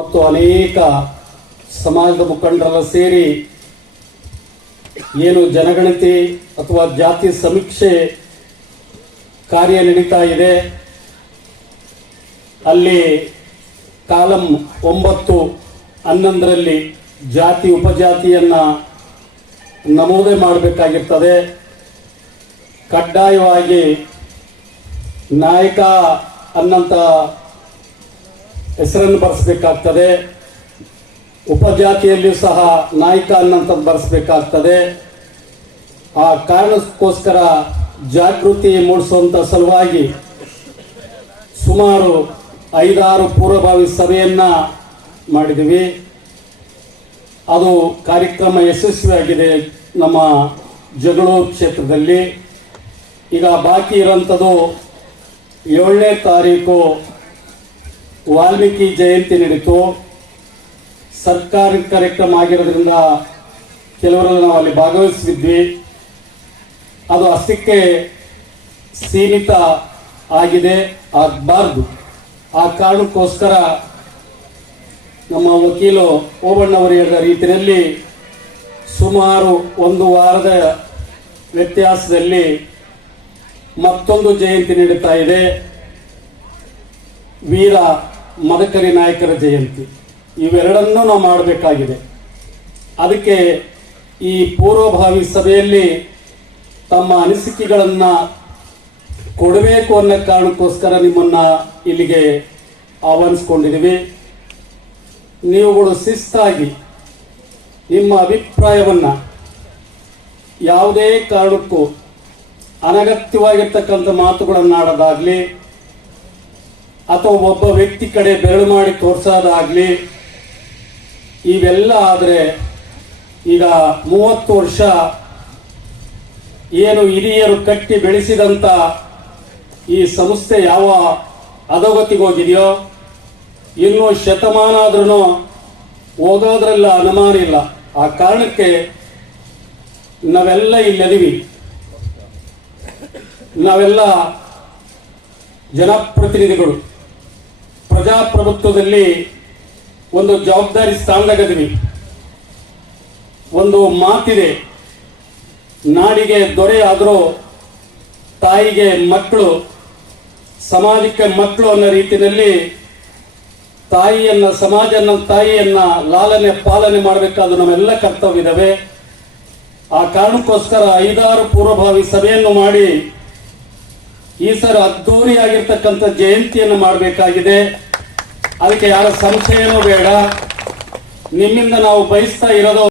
ಮತ್ತು ಅನೇಕ ಸಮಾಜದ ಮುಖಂಡರೆಲ್ಲ ಸೇರಿ ಏನು ಜನಗಣತಿ ಅಥವಾ ಜಾತಿ ಸಮೀಕ್ಷೆ ಕಾರ್ಯ ನಡೀತಾ ಇದೆ. ಅಲ್ಲಿ ಕಾಲಂ ಒಂಬತ್ತು ಹನ್ನೊಂದರಲ್ಲಿ ಜಾತಿ ಉಪಜಾತಿಯನ್ನ ನಮೂದೆ ಮಾಡಬೇಕಾಗಿರ್ತದೆ. ಕಡ್ಡಾಯವಾಗಿ ನಾಯಕ ಅನ್ನಂತ ಹೆಸರನ್ನು ಬರೆಸಬೇಕಾಗ್ತದೆ. ಉಪಜಾತಿಯಲ್ಲಿಯೂ ಸಹ ನಾಯಕ ಅನ್ನಂಥದ್ದು ಬರೆಸಬೇಕಾಗ್ತದೆ. ಆ ಕಾರಣಕ್ಕೋಸ್ಕರ ಜಾಗೃತಿ ಮೂಡಿಸುವಂಥ ಸಲುವಾಗಿ ಸುಮಾರು ಐದಾರು ಪೂರ್ವಭಾವಿ ಸಭೆಯನ್ನು ಮಾಡಿದ್ವಿ ಅದು ಕಾರ್ಯಕ್ರಮ ಯಶಸ್ವಿಯಾಗಿದೆ ನಮ್ಮ ಜಗಳೂರು ಕ್ಷೇತ್ರದಲ್ಲಿ. ಈಗ ಬಾಕಿ ಇರೋಂಥದ್ದು ಏಳನೇ ತಾರೀಕು ವಾಲ್ಮೀಕಿ ಜಯಂತಿ ನಡೀತು ಸರ್ಕಾರಿ ಕಾರ್ಯಕ್ರಮ ಆಗಿರೋದ್ರಿಂದ ಕೆಲವರು ನಾವು ಅಲ್ಲಿ ಭಾಗವಹಿಸಿದ್ವಿ. ಅದು ಅಷ್ಟಕ್ಕೆ ಸೀಮಿತ ಆಗಿದೆ, ಆಗಬಾರ್ದು. ಆ ಕಾರಣಕ್ಕೋಸ್ಕರ ನಮ್ಮ ವಕೀಲು ಓಬಣ್ಣವರು ಹೇಳಿದ ರೀತಿಯಲ್ಲಿ ಸುಮಾರು ಒಂದು ವಾರದ ವ್ಯತ್ಯಾಸದಲ್ಲಿ ಮತ್ತೊಂದು ಜಯಂತಿ ನೀಡುತ್ತಾ ಇದೆ. ವೀರ ಮದಕರಿ ನಾಯಕರ ಜಯಂತಿ. ಇವೆರಡನ್ನೂ ನಾವು ಮಾಡಬೇಕಾಗಿದೆ. ಅದಕ್ಕೆ ಈ ಪೂರ್ವಭಾವಿ ಸಭೆಯಲ್ಲಿ ತಮ್ಮ ಅನಿಸಿಕೆಗಳನ್ನು ಕೊಡಬೇಕು ಅನ್ನೋ ಕಾರಣಕ್ಕೋಸ್ಕರ ನಿಮ್ಮನ್ನು ಇಲ್ಲಿಗೆ ಆಹ್ವಾನಿಸ್ಕೊಂಡಿದ್ದೀವಿ. ನೀವುಗಳು ಶಿಸ್ತಾಗಿ ನಿಮ್ಮ ಅಭಿಪ್ರಾಯವನ್ನು ಯಾವುದೇ ಕಾರಣಕ್ಕೂ ಅನಗತ್ಯವಾಗಿರ್ತಕ್ಕಂಥ ಮಾತುಗಳನ್ನಾಡೋದಾಗ್ಲಿ ಅಥವಾ ಒಬ್ಬ ವ್ಯಕ್ತಿ ಕಡೆ ಬೆರಳು ಮಾಡಿ ತೋರ್ಸೋದಾಗ್ಲಿ, ಇವೆಲ್ಲ ಆದರೆ ಈಗ ಮೂವತ್ತು ವರ್ಷ ಏನು ಹಿರಿಯರು ಕಟ್ಟಿ ಬೆಳೆಸಿದಂತ ಈ ಸಂಸ್ಥೆ ಯಾವ ಅಧೋಗತಿಗೋಗಿದೆಯೋ ಇನ್ನು ಶತಮಾನ ಆದ್ರೂ ಹೋಗೋದ್ರಲ್ಲ ಅನುಮಾನ ಇಲ್ಲ. ಆ ಕಾರಣಕ್ಕೆ ನಾವೆಲ್ಲ ಇಲ್ಲದಿವಿ ನಾವೆಲ್ಲ ಜನಪ್ರತಿನಿಧಿಗಳು. ಪ್ರಜಾಪ್ರಭುತ್ವದಲ್ಲಿ ಒಂದು ಜವಾಬ್ದಾರಿ ಸ್ಥಾನದಾಗದೀವಿ ಒಂದು ಮಾತಿದೆ, ನಾಡಿಗೆ ದೊರೆ ಆದರೂ ತಾಯಿಗೆ ಮಕ್ಕಳು, ಸಮಾಜಕ್ಕೆ ಮಕ್ಕಳು ಅನ್ನೋ ರೀತಿಯಲ್ಲಿ ತಾಯಿಯನ್ನ ಸಮಾಜನ ತಾಯಿಯನ್ನ ಲಾಲನೆ, ಪಾಲನೆ ಮಾಡಬೇಕಾದ ನಮ್ಮೆಲ್ಲ ಕರ್ತವ್ಯವಿದಾವೆ. ಆ ಕಾರಣಕ್ಕೋಸ್ಕರ ಐದಾರು ಪೂರ್ವಭಾವಿ ಸಭೆಯನ್ನು ಮಾಡಿ ಈ ಸರ್ ಅದ್ದೂರಿಯಾಗಿರ್ತಕ್ಕಂಥ ಜಯಂತಿಯನ್ನು ಮಾಡಬೇಕಾಗಿದೆ. ಅದಕ್ಕೆ ಯಾರ ಸಂಶಯನೂ ಬೇಡ. ನಿಮ್ಮಿಂದ ನಾವು ಬಯಸ್ತಾ ಇರೋದು